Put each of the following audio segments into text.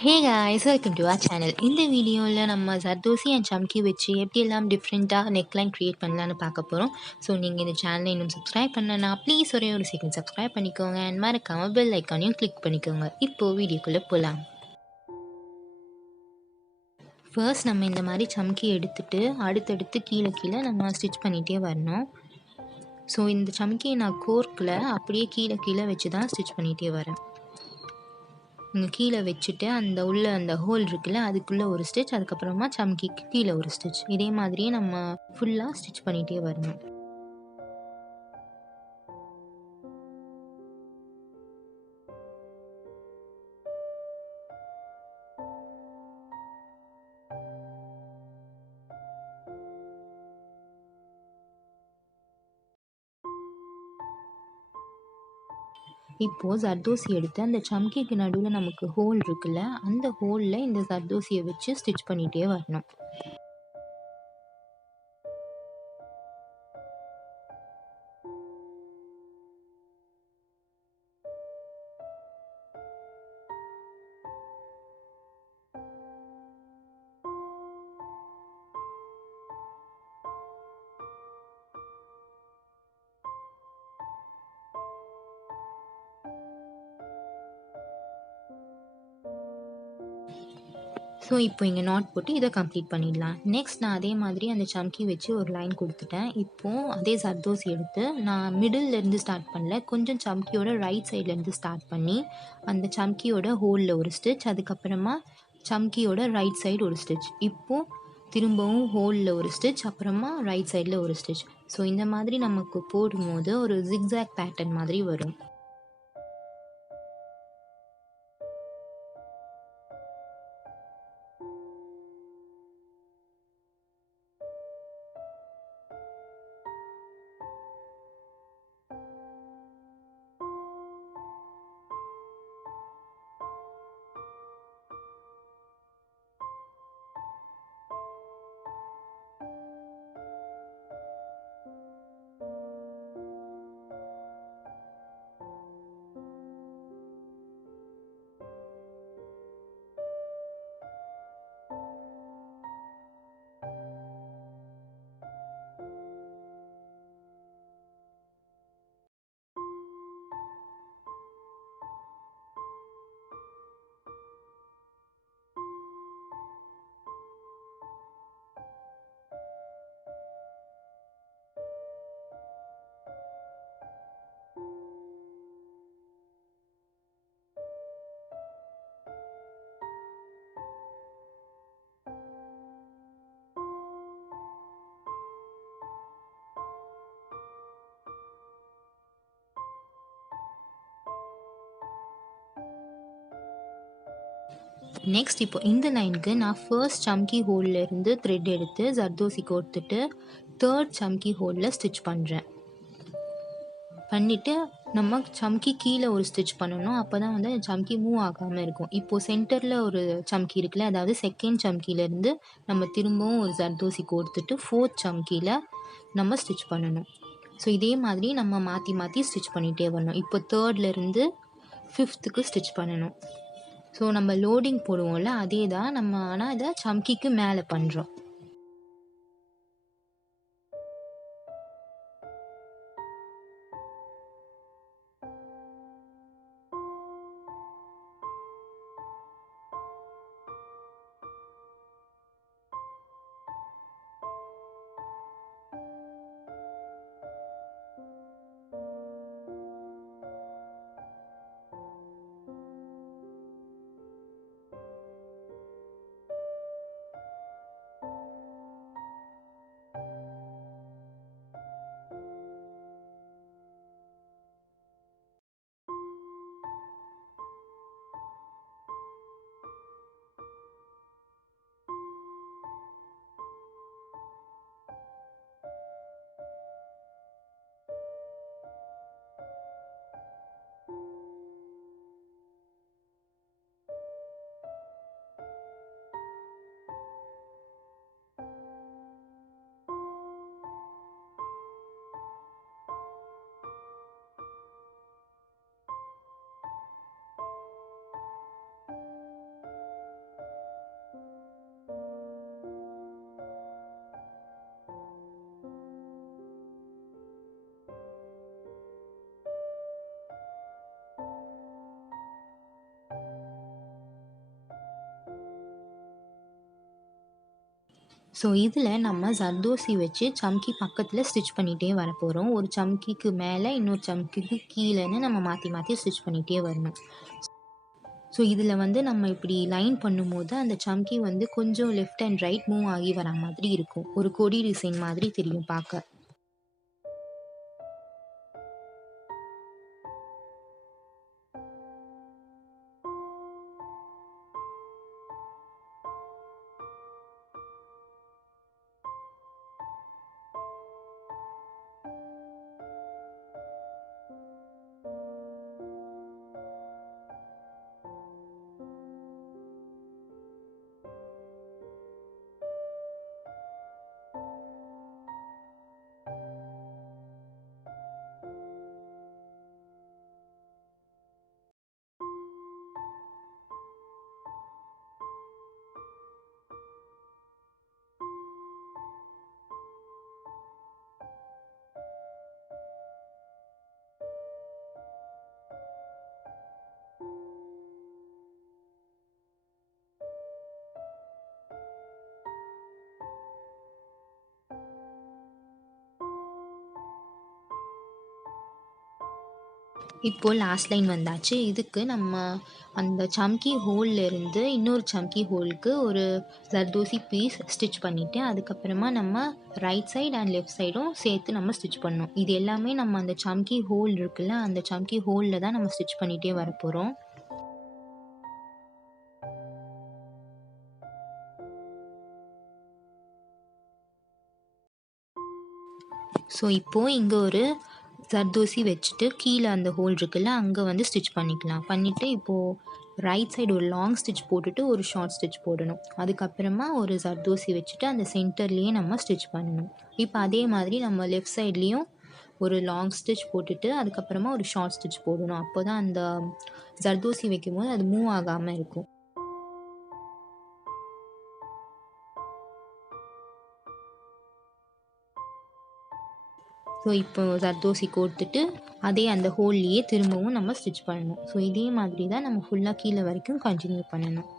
Hey guys, welcome to our channel. இந்த வீடியோவில் நம்ம ஜர்தோசி அண்ட் சம்கி வச்சு எப்படியெல்லாம் டிஃப்ரெண்ட்டாக நெக்லைன் க்ரியேட் பண்ணலான்னு பார்க்க போகிறோம். ஸோ நீங்கள் இந்த சேனலை இன்னும் சப்ஸ்கிரைப் பண்ணலன்னா ப்ளீஸ் ஒரே ஒரு செகண்ட் சப்ஸ்கிரைப் பண்ணிக்கோங்க அண்ட் மறக்காமல் பெல் ஐக்கானையும் கிளிக் பண்ணிக்கோங்க. இப்போது வீடியோக்குள்ளே போகலாம். ஃபர்ஸ்ட் நம்ம இந்த மாதிரி சம்கி எடுத்துகிட்டு அடுத்தடுத்து கீழே நம்ம ஸ்டிச் பண்ணிகிட்டே வரணும். ஸோ இந்த சம்கியை நான் கோர்க்கில் அப்படியே கீழே வச்சு தான் ஸ்டிச் பண்ணிகிட்டே வரேன். நீங்கள் கீழே வச்சுட்டு அந்த ஹோல் இருக்குல்ல அதுக்குள்ளே ஒரு ஸ்டிச், அதுக்கப்புறமா சம்கிக்கு கீழே ஒரு ஸ்டிச், இதே மாதிரியே நம்ம ஃபுல்லாக ஸ்டிச் பண்ணிகிட்டே வரணும். இப்போது ஜர்தோசி எடுத்து அந்த சம்கிக்கு நடுவில் நமக்கு ஹோல் இருக்குல்ல அந்த ஹோலில் இந்த ஜர்தோசியை வச்சு ஸ்டிச் பண்ணிகிட்டே வரணும். ஸோ இப்போ இங்கே நாட் போட்டு இதை கம்ப்ளீட் பண்ணிடலாம். நெக்ஸ்ட் நான் அதே மாதிரி அந்த சம்கி வச்சு ஒரு லைன் கொடுத்துட்டேன். இப்போது அதே ஜர்தோசி எடுத்து நான் மிடில்லேருந்து ஸ்டார்ட் பண்ணல, கொஞ்சம் சம்கியோட ரைட் சைட்லேருந்து ஸ்டார்ட் பண்ணி அந்த சம்கியோட ஹோலில் ஒரு ஸ்டிச், அதுக்கப்புறமா சம்கியோட ரைட் சைடு ஒரு ஸ்டிச், இப்போது திரும்பவும் ஹோலில் ஒரு ஸ்டிச், அப்புறமா ரைட் சைடில் ஒரு ஸ்டிச். ஸோ இந்த மாதிரி நமக்கு போடும்போது ஒரு ஜிக்ஸாக் பேட்டர்ன் மாதிரி வரும். நெக்ஸ்ட் இப்போ இந்த லைனுக்கு நான் ஃபர்ஸ்ட் சம்கி ஹோலில் இருந்து த்ரெட் எடுத்து ஜர்தோசி கோர்த்துட்டு தேர்ட் சம்கி ஹோலில் ஸ்டிச் பண்ணிவிட்டு நம்ம சம்கி கீழே ஒரு ஸ்டிச் பண்ணணும். அப்போ தான் வந்து சம்கி மூவ் ஆகாமல் இருக்கும். இப்போது சென்டரில் ஒரு சம்கி இருக்குல்ல, அதாவது செகண்ட் சம்கிலேருந்து நம்ம திரும்பவும் ஒரு ஜர்தோசி கோர்த்துட்டு ஃபோர்த் சம்கியில் நம்ம ஸ்டிச் பண்ணணும். ஸோ இதே மாதிரி நம்ம மாற்றி மாற்றி ஸ்டிச் பண்ணிகிட்டே வரணும். இப்போ தேர்ட்லேருந்து ஃபிஃப்த்துக்கு ஸ்டிச் பண்ணணும். ஸோ நம்ம லோடிங் போடுவோம்ல அதே தான் நம்ம, ஆனால் இதை சம்கிக்கு மேலே பண்ணுறோம். ஸோ இதில் நம்ம ஜர்தோசி வச்சு சம்கி பக்கத்தில் ஸ்டிச் பண்ணிகிட்டே வர போகிறோம். ஒரு சம்கிக்கு மேலே இன்னொரு சம்கிக்கு கீழேன்னு நம்ம மாற்றி மாற்றி ஸ்டிச் பண்ணிகிட்டே வரணும். ஸோ இதில் வந்து நம்ம இப்படி லைன் பண்ணும்போது அந்த சம்கி வந்து கொஞ்சம் லெஃப்ட் அண்ட் ரைட் மூவ் ஆகி வர மாதிரி இருக்கும். ஒரு கொடி டிசைன் மாதிரி தெரியும் பார்க்க. இப்போது லாஸ்ட் லைன் வந்தாச்சு. இதுக்கு நம்ம அந்த சம்கி ஹோல்லேருந்து இன்னொரு சம்கி ஹோலுக்கு ஒரு ஜர்தோசி பீஸ் ஸ்டிச் பண்ணிவிட்டு அதுக்கப்புறமா நம்ம ரைட் சைடு அண்ட் லெஃப்ட் சைடும் சேர்த்து நம்ம ஸ்டிச் பண்ணணும். இது எல்லாமே நம்ம அந்த சம்கி ஹோல் இருக்குல்ல, அந்த சம்கி ஹோலில் தான் நம்ம ஸ்டிச் பண்ணிகிட்டே வர போகிறோம். ஸோ இப்போது இங்கே ஒரு ஜர்தோசி வச்சுட்டு கீழே அந்த ஹோல் இருக்குல்ல, அங்கே வந்து ஸ்டிச் பண்ணிக்கலாம். பண்ணிவிட்டு இப்போது ரைட் சைடு ஒரு லாங் ஸ்டிச் போட்டுட்டு ஒரு ஷார்ட் ஸ்டிச் போடணும். அதுக்கப்புறமா ஒரு ஜர்தோசி வச்சுட்டு அந்த சென்டர்லேயே நம்ம ஸ்டிச் பண்ணணும். இப்போ அதே மாதிரி நம்ம லெஃப்ட் சைட்லேயும் ஒரு லாங் ஸ்டிச் போட்டுட்டு அதுக்கப்புறமா ஒரு ஷார்ட் ஸ்டிச் போடணும். அப்போ தான் அந்த ஜர்தோசி வைக்கும்போது அது மூவ் ஆகாமல் இருக்கும். ஸோ இப்போ ஜர்தோசி கோர்த்துட்டு அதே அந்த ஹோல்லையே திரும்பவும் நம்ம ஸ்டிச் பண்ணணும். ஸோ இதே மாதிரி தான் நம்ம ஃபுல்லாக கீழே வரைக்கும் கண்டினியூ பண்ணணும்.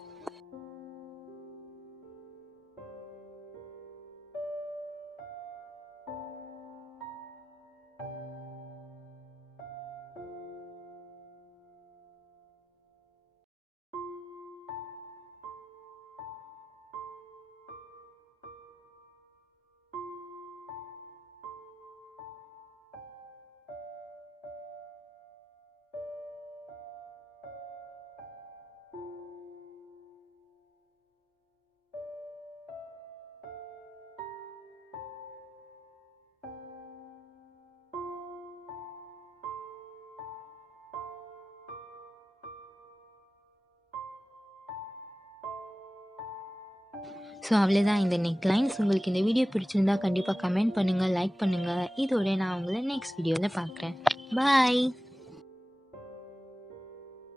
ஸோ அவ்வளோதான் இந்த நெக் லைன்ஸ். உங்களுக்கு இந்த வீடியோ பிடிச்சிருந்தா கண்டிப்பாக கமெண்ட் பண்ணுங்கள், லைக் பண்ணுங்கள். இதோட நான் உங்களை நெக்ஸ்ட் வீடியோவில் பார்க்குறேன். பாய்.